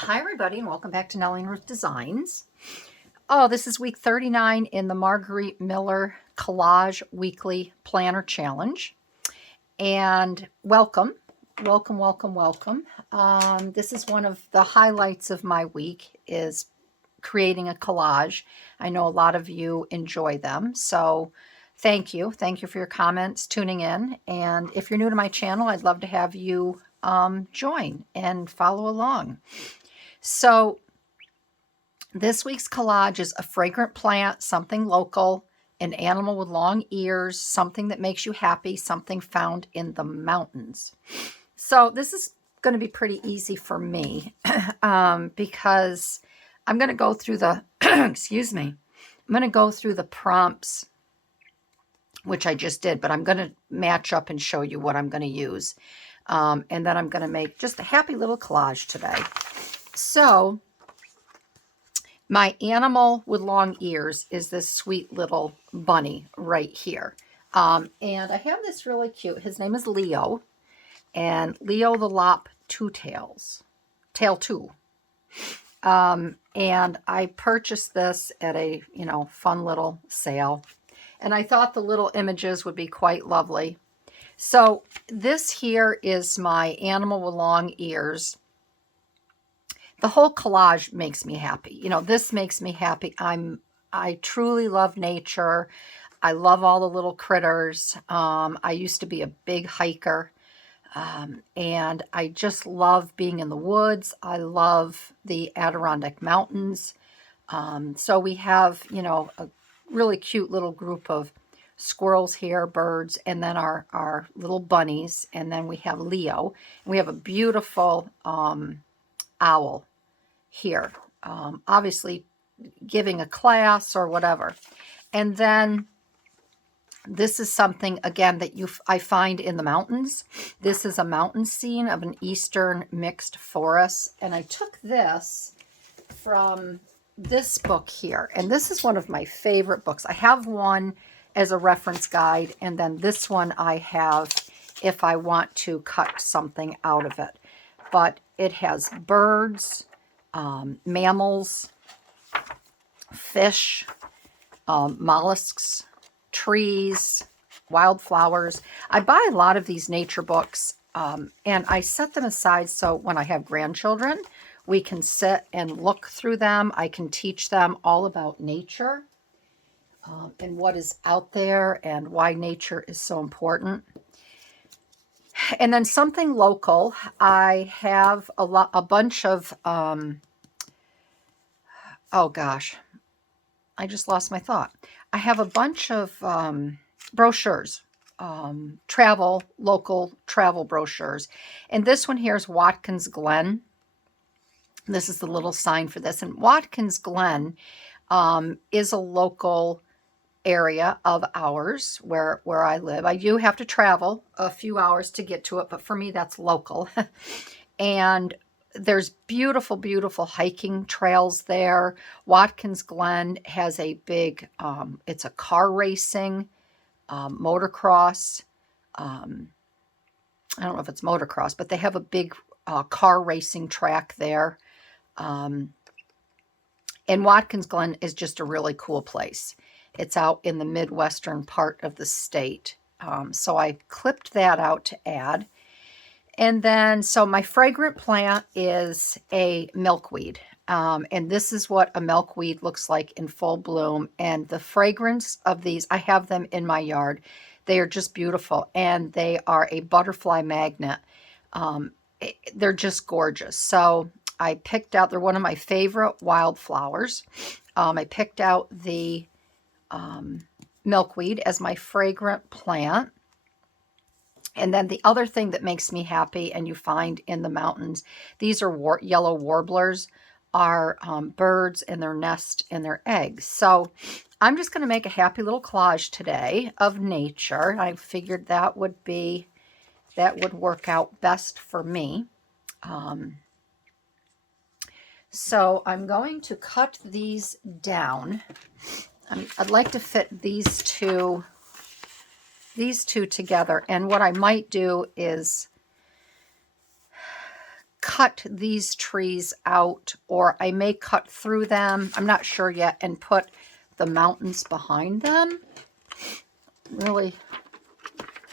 Hi everybody and welcome back to Nellie and Ruth Designs. Oh, this is week 39 in the Margarete Miller Collage Weekly Planner Challenge. And welcome. This is one of the highlights of my week is creating a collage. I know a lot of you enjoy them, so thank you. Thank you for your comments, tuning in. And if you're new to my channel, I'd love to have you join and follow along. So this week's collage is a fragrant plant, something local, an animal with long ears, something that makes you happy, something found in the mountains. So this is going to be pretty easy for me because I'm going to go through the, excuse me, I'm going to go through the prompts, which I just did, but I'm going to match up and show you what I'm going to use. And then I'm going to make just a happy little collage today. So my animal with long ears is this sweet little bunny right here. And I have this really cute, his name is Leo, and Leo the Lop Two Tails, Tail 2. And I purchased this at a, fun little sale. And I thought the little images would be quite lovely. So this here is my animal with long ears. The whole collage makes me happy. This makes me happy. I truly love nature. I love all the little critters. I used to be a big hiker. And I just love being in the woods. I love the Adirondack Mountains. So we have, a really cute little group of squirrels here, birds, and then our little bunnies. And then we have Leo. And we have a beautiful owl here, obviously giving a class or whatever. And then this is something, again, that I find in the mountains. This is a mountain scene of an eastern mixed forest. And I took this from this book here. And this is one of my favorite books. I have one as a reference guide. And then this one I have if I want to cut something out of it. But it has birds, mammals, fish, mollusks, trees, wildflowers. I buy a lot of these nature books, and I set them aside so when I have grandchildren, we can sit and look through them. I can teach them all about nature and what is out there and why nature is so important. And then something local, I have a bunch of, oh gosh, I just lost my thought. I have a bunch of brochures, local travel brochures. And this one here is Watkins Glen. This is the little sign for this. And Watkins Glen is a local area of ours where I live. I do have to travel a few hours to get to it, but for me that's local. And there's beautiful, beautiful hiking trails there. Watkins Glen has a big, it's a car racing, motocross. I don't know if it's motocross, but they have a big car racing track there. And Watkins Glen is just a really cool place. It's out in the Midwestern part of the state. So I clipped that out to add. And then, so my fragrant plant is a milkweed. And this is what a milkweed looks like in full bloom. And the fragrance of these, I have them in my yard. They are just beautiful. And they are a butterfly magnet. They're just gorgeous. So I picked out, they're one of my favorite wildflowers. I picked out the milkweed as my fragrant plant. And then the other thing that makes me happy, and you find in the mountains, these are yellow warblers, are birds in their nest and their eggs. So I'm just going to make a happy little collage today of nature. I figured that would work out best for me. So I'm going to cut these down. I'd like to fit these two together. And what I might do is cut these trees out, or I may cut through them. I'm not sure yet, and put the mountains behind them. Really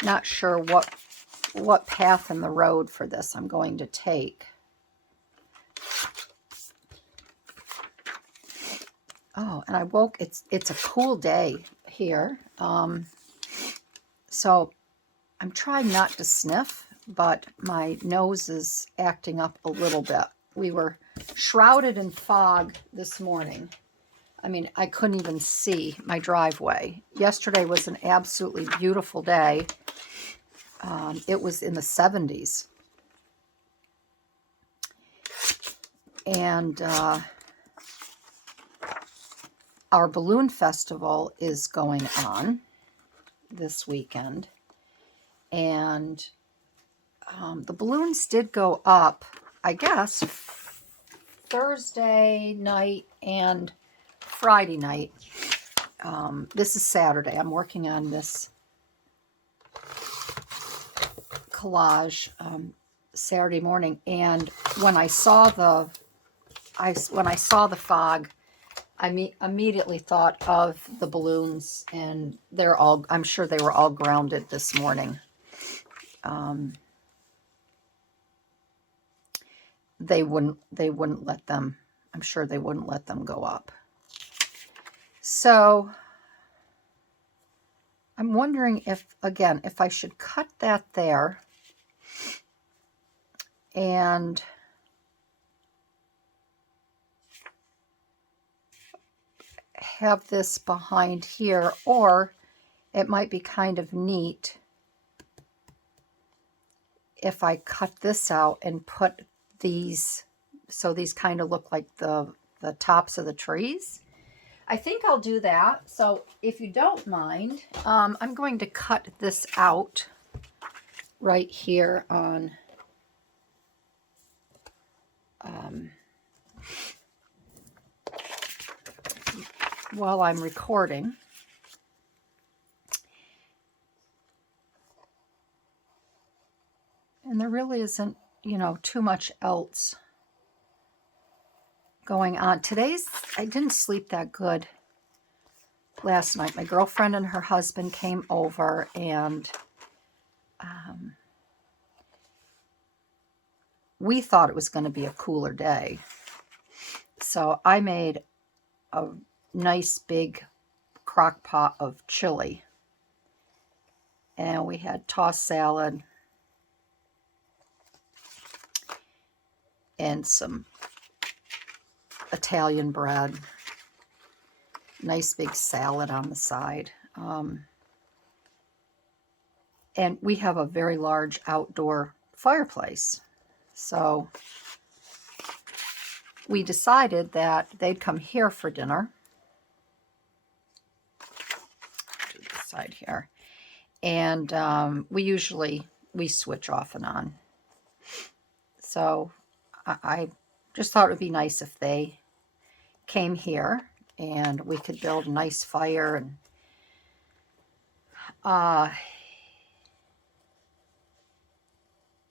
not sure what path in the road for this I'm going to take. Oh, and I woke, it's a cool day here. So I'm trying not to sniff, but my nose is acting up a little bit. We were shrouded in fog this morning. I mean, I couldn't even see my driveway. Yesterday was an absolutely beautiful day. It was in the 70s. And our balloon festival is going on this weekend. And the balloons did go up, I guess, Thursday night and Friday night. This is Saturday. I'm working on this collage Saturday morning, and when I saw the fog, I immediately thought of the balloons, and I'm sure they were all grounded this morning. They wouldn't let them, I'm sure they wouldn't let them go up. So I'm wondering if I should cut that there and have this behind here, or it might be kind of neat if I cut this out and put these, so these kind of look like the tops of the trees. I think I'll do that. So if you don't mind, I'm going to cut this out right here on while I'm recording. And there really isn't, too much else going on. I didn't sleep that good last night. My girlfriend and her husband came over, and we thought it was going to be a cooler day. So I made a nice big crock pot of chili. And we had tossed salad and some Italian bread. Nice big salad on the side. And we have a very large outdoor fireplace. So we decided that they'd come here for dinner. To the side here. And we switch off and on. So I just thought it would be nice if they came here and we could build a nice fire and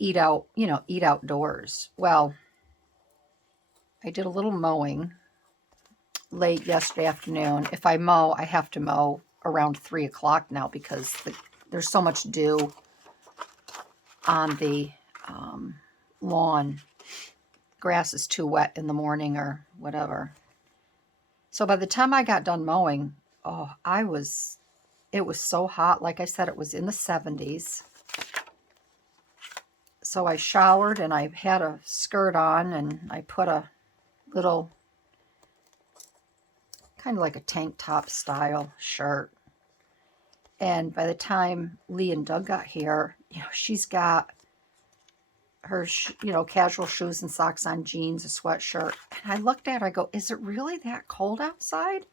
eat outdoors. Well, I did a little mowing late yesterday afternoon. If I mow, I have to mow around 3 o'clock now because there's so much dew on the lawn. Grass is too wet in the morning or whatever. So by the time I got done mowing, it was so hot. Like I said, it was in the 70s. So I showered and I had a skirt on and I put a little, kind of like a tank top style shirt. And by the time Lee and Doug got here, she's got her, casual shoes and socks on, jeans, a sweatshirt. And I looked at her, I go, is it really that cold outside?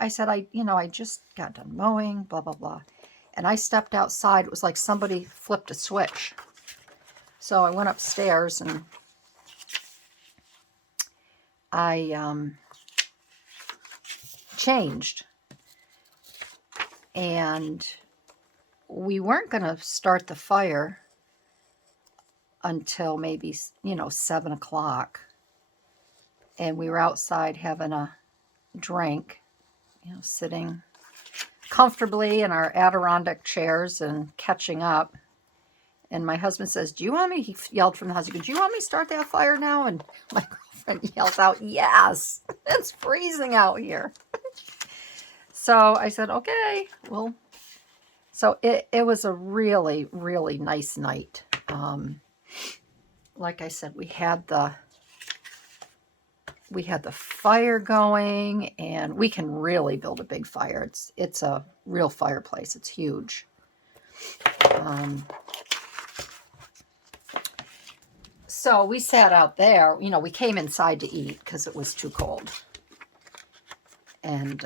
I said, I just got done mowing, blah, blah, blah. And I stepped outside. It was like somebody flipped a switch. So I went upstairs and I changed. And we weren't going to start the fire until maybe, 7 o'clock. And we were outside having a drink, sitting comfortably in our Adirondack chairs and catching up. And my husband says, do you want me, he yelled from the house, he goes, do you want me to start that fire now? And my girlfriend yells out, yes, it's freezing out here. So I said, okay, well, so it was a really, really nice night. Like I said, we had the fire going, and we can really build a big fire. It's a real fireplace. It's huge. So we sat out there. We came inside to eat because it was too cold. And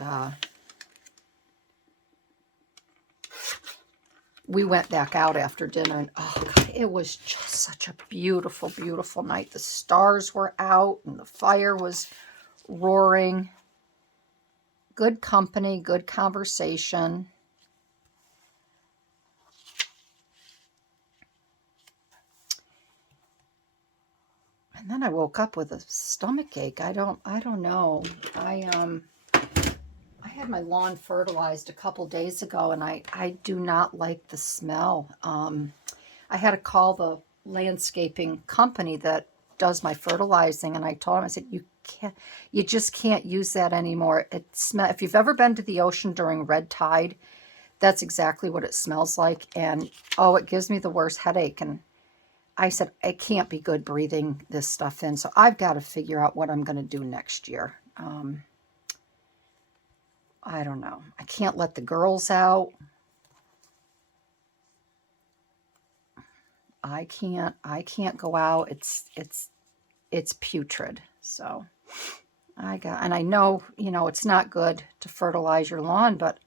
we went back out after dinner, and oh God, it was just such a beautiful, beautiful night. The stars were out and the fire was roaring. Good company, good conversation. And then I woke up with a stomach ache. I don't know. I had my lawn fertilized a couple days ago, and I do not like the smell. I had to call the landscaping company that does my fertilizing, and I told him, I said, you just can't use that anymore. If you've ever been to the ocean during red tide, that's exactly what it smells like. And oh, it gives me the worst headache. And I said, it can't be good breathing this stuff in. So I've got to figure out what I'm going to do next year. I don't know. I can't let the girls out. I can't go out. It's putrid. So and I know, it's not good to fertilize your lawn, but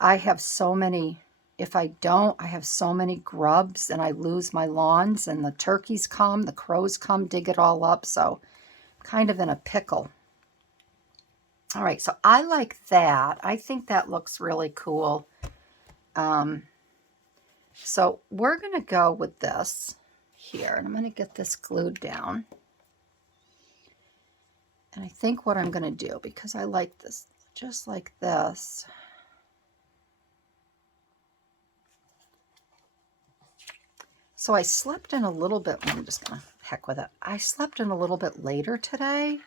I have so many, if I don't, I have so many grubs, and I lose my lawns, and the turkeys come, the crows come, dig it all up. So kind of in a pickle. All right, so I like that. I think that looks really cool. So we're going to go with this here, and I'm going to get this glued down. And I think what I'm going to do, because I like this just like this. So I slept in a little bit. I'm just going to heck with it. I slept in a little bit later today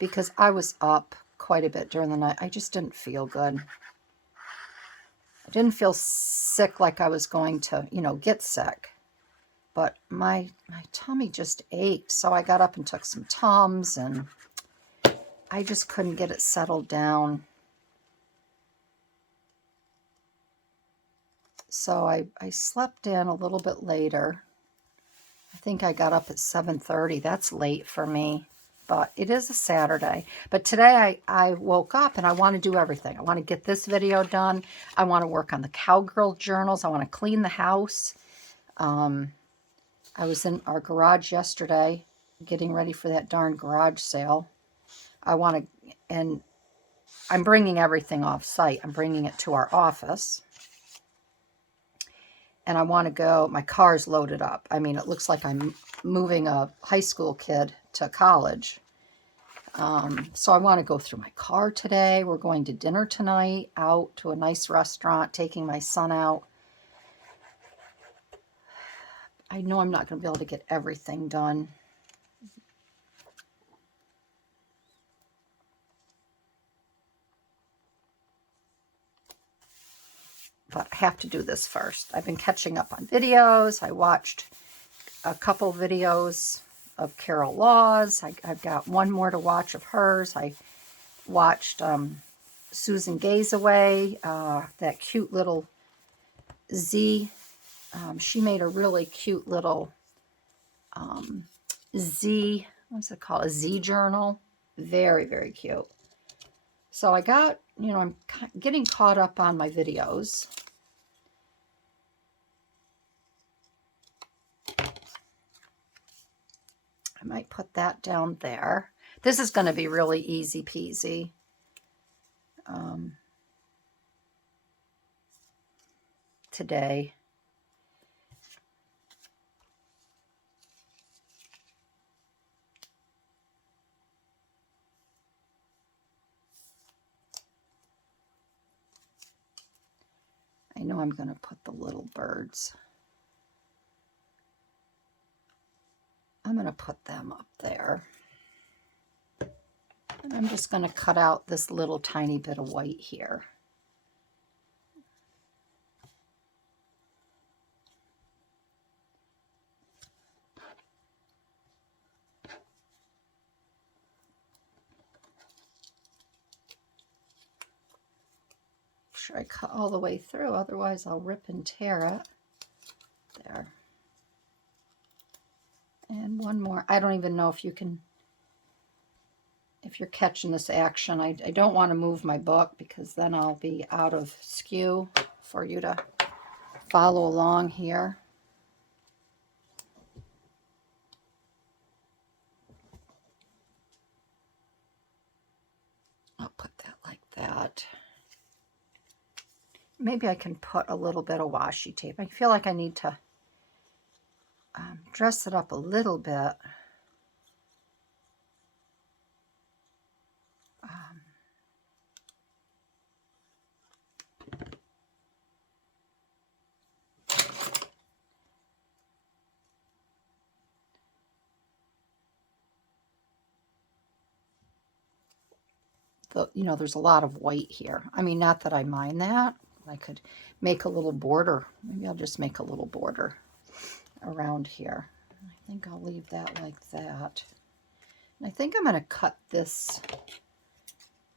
because I was up quite a bit during the night. I just didn't feel good. I didn't feel sick like I was going to, get sick. But my tummy just ached. So I got up and took some Tums, and I just couldn't get it settled down. So I slept in a little bit later. I think I got up at 7:30. That's late for me, but it is a Saturday. But today I woke up and I want to do everything. I want to get this video done. I want to work on the cowgirl journals. I want to clean the house. I was in our garage yesterday getting ready for that darn garage sale. And I'm bringing everything off site. I'm bringing it to our office. And I want to go, my car's loaded up. I mean, it looks like I'm moving a high school kid to college. So I want to go through my car today. We're going to dinner tonight, out to a nice restaurant, taking my son out. I know I'm not going to be able to get everything done. But I have to do this first. I've been catching up on videos. I watched a couple videos of Carol Laws. I've got one more to watch of hers. I watched Susan Gazaway, that cute little Z. She made a really cute little Z, what's it called? A Z journal. Very, very cute. So I got, I'm getting caught up on my videos. I might put that down there. This is going to be really easy peasy. Today. know I'm going to put the little birds. I'm going to put them up there. And I'm just going to cut out this little tiny bit of white here. Sure I cut all the way through, otherwise I'll rip and tear it. There. And one more. I don't even know if you can, if you're catching this action. I don't want to move my book because then I'll be out of skew for you to follow along here. I'll put that like that. Maybe I can put a little bit of washi tape. I feel like I need to dress it up a little bit. You know, there's a lot of white here. I mean, not that I mind that. I could make a little border. Maybe I'll just make a little border around here. I think I'll leave that like that. And I think I'm going to cut this. I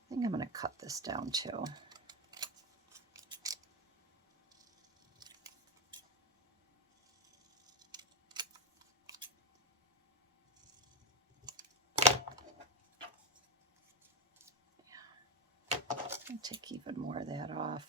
think I'm going to cut this down too. I'll take even more of that off.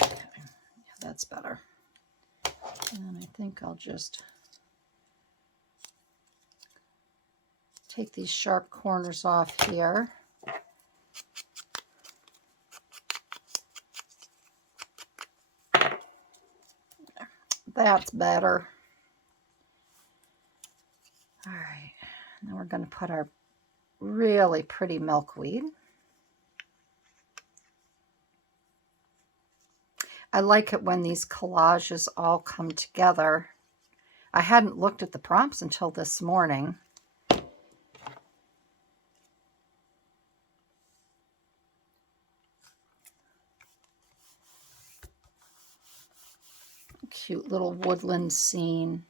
Okay. Yeah, that's better. And I think I'll just take these sharp corners off here. That's better. All right, now we're going to put our really pretty milkweed. I like it when these collages all come together. I hadn't looked at the prompts until this morning. Cute little woodland scene.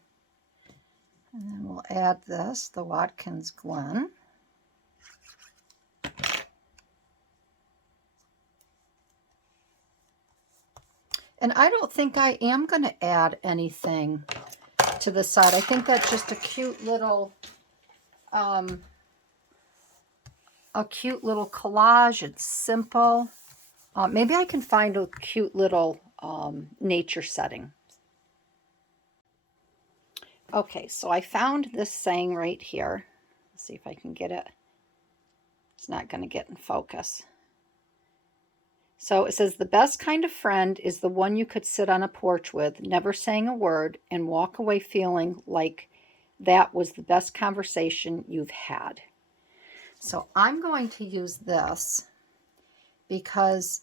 And then we'll add this, the Watkins Glen. And I don't think I am going to add anything to the side. I think that's just a cute little collage. It's simple. Maybe I can find a cute little nature setting. Okay, so I found this saying right here. Let's see if I can get it. It's not going to get in focus. So it says, the best kind of friend is the one you could sit on a porch with, never saying a word, and walk away feeling like that was the best conversation you've had. So I'm going to use this because,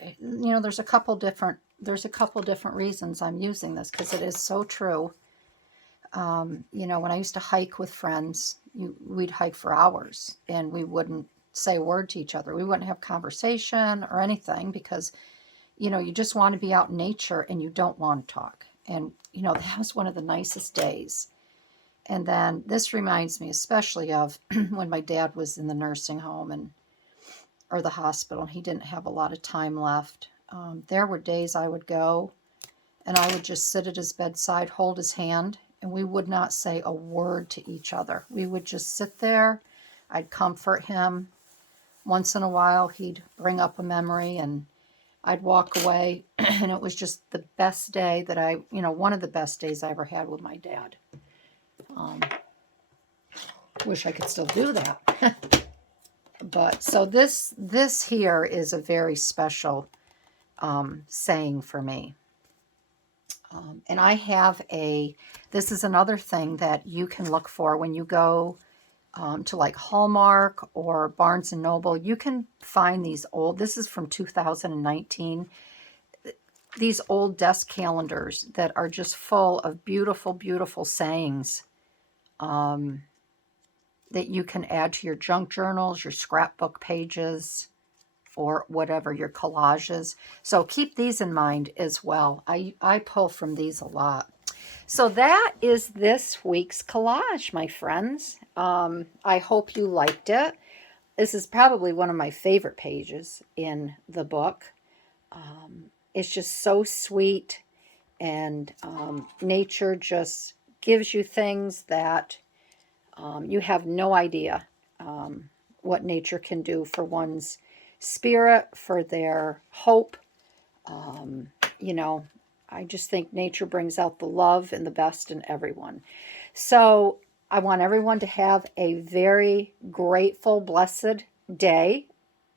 you know, there's a couple different reasons I'm using this, because it is so true. You know, when I used to hike with friends, we'd hike for hours and we wouldn't say a word to each other. We wouldn't have conversation or anything because, you know, you just want to be out in nature and you don't want to talk. And, you know, that was one of the nicest days. And then this reminds me especially of when my dad was in the nursing home or the hospital, and he didn't have a lot of time left. There were days I would go and I would just sit at his bedside, hold his hand, and we would not say a word to each other. We would just sit there. I'd comfort him. Once in a while, he'd bring up a memory and I'd walk away. And it was just the best day that one of the best days I ever had with my dad. Wish I could still do that. But so this here is a very special saying for me. And I have this is another thing that you can look for when you go to like Hallmark or Barnes & Noble. You can find these this is from 2019, these old desk calendars that are just full of beautiful, beautiful sayings that you can add to your junk journals, your scrapbook pages, or whatever, your collages. So keep these in mind as well. I pull from these a lot. So that is this week's collage, my friends. I hope you liked it. This is probably one of my favorite pages in the book. It's just so sweet, and nature just gives you things that you have no idea what nature can do for one's spirit, for their hope. You know, I just think nature brings out the love and the best in everyone. So I want everyone to have a very grateful, blessed day,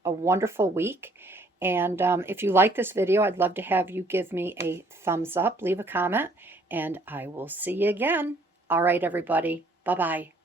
a wonderful week. And if you like this video, I'd love to have you give me a thumbs up, leave a comment, and I will see you again. All right, everybody. Bye-bye.